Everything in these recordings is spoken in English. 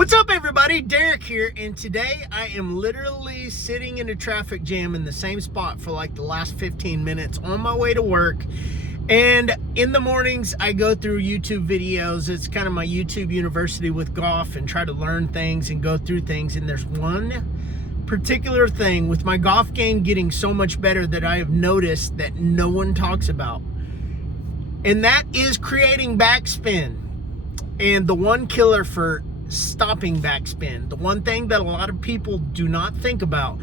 What's up, everybody? Derek here, and today I am literally sitting in a traffic jam in the same spot for like the last 15 minutes on my way to work. And in the mornings I go through YouTube videos. It's kind of my YouTube university with golf, and try to learn things and go through things. And there's one particular thing with my golf game getting so much better that I have noticed that no one talks about, and that is creating backspin. And the one killer for stopping backspin, the one thing that a lot of people do not think about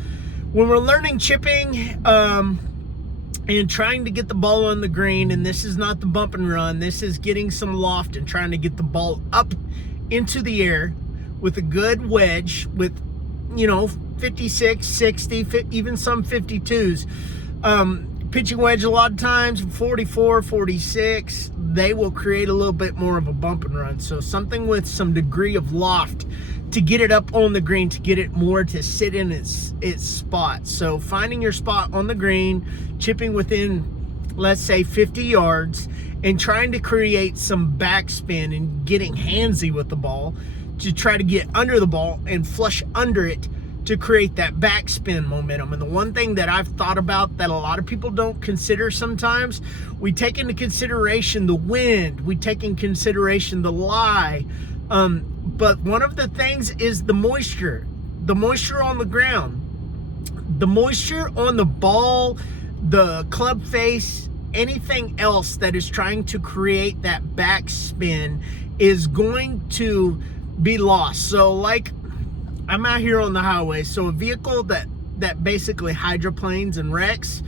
when we're learning chipping and trying to get the ball on the green. And this is not the bump and run, this is getting some loft and trying to get the ball up into the air with a good wedge with, 56, 60, even some 52s. Pitching wedge a lot of times 44, 46, they will create a little bit more of a bump and run. So something with some degree of loft to get it up on the green, to get it more to sit in its spot. So finding your spot on the green, chipping within, let's say, 50 yards, and trying to create some backspin and getting handsy with the ball to try to get under the ball and flush under it to create that backspin momentum. And the one thing that I've thought about that a lot of people don't consider sometimes, we take into consideration the wind, we take in consideration the lie, but one of the things is the moisture on the ground, the moisture on the ball, the club face, anything else that is trying to create that backspin is going to be lost. So like, I'm out here on the highway, so a vehicle that basically hydroplanes and wrecks,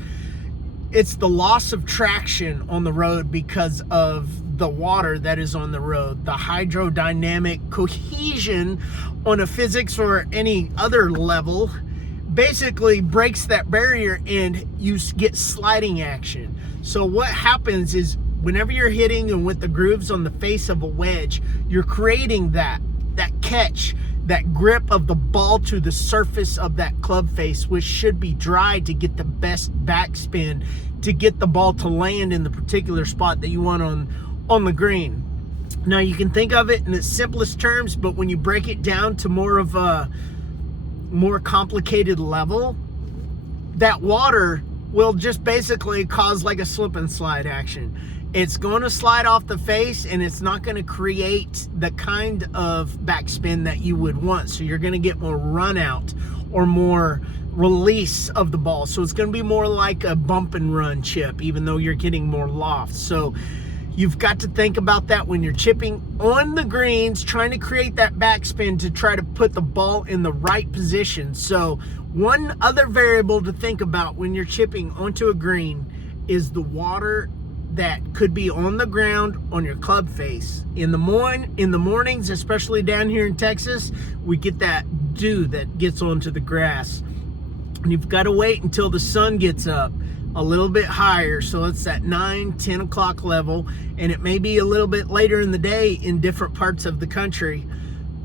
it's the loss of traction on the road because of the water that is on the road. The hydrodynamic cohesion on a physics or any other level basically breaks that barrier and you get sliding action. So what happens is whenever you're hitting and with the grooves on the face of a wedge, you're creating that catch, that grip of the ball to the surface of that club face, which should be dry to get the best backspin, to get the ball to land in the particular spot that you want on the green. Now you can think of it in its simplest terms, but when you break it down to more of a more complicated level, that water will just basically cause like a slip and slide action. It's going to slide off the face, and it's not going to create the kind of backspin that you would want. So you're going to get more run out or more release of the ball. So it's going to be more like a bump and run chip, even though you're getting more loft. So you've got to think about that when you're chipping on the greens, trying to create that backspin to try to put the ball in the right position. So one other variable to think about when you're chipping onto a green is the water that could be on the ground on your club face. In the mornings, especially down here in Texas, we get that dew that gets onto the grass. And you've got to wait until the sun gets up a little bit higher. So it's that 9, 10 o'clock level, and it may be a little bit later in the day in different parts of the country,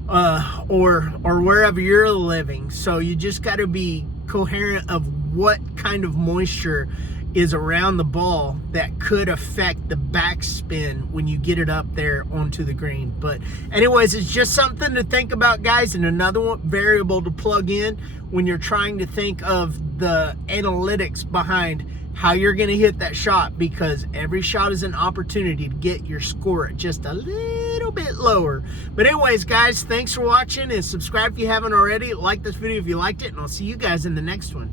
or wherever you're living. So you just got to be coherent of what kind of moisture is around the ball that could affect the backspin when you get it up there onto the green. But anyways, it's just something to think about, guys, and another variable to plug in when you're trying to think of the analytics behind how you're going to hit that shot, because every shot is an opportunity to get your score just a little bit lower. But anyways, guys, thanks for watching, and subscribe if you haven't already. Like this video if you liked it, and I'll see you guys in the next one.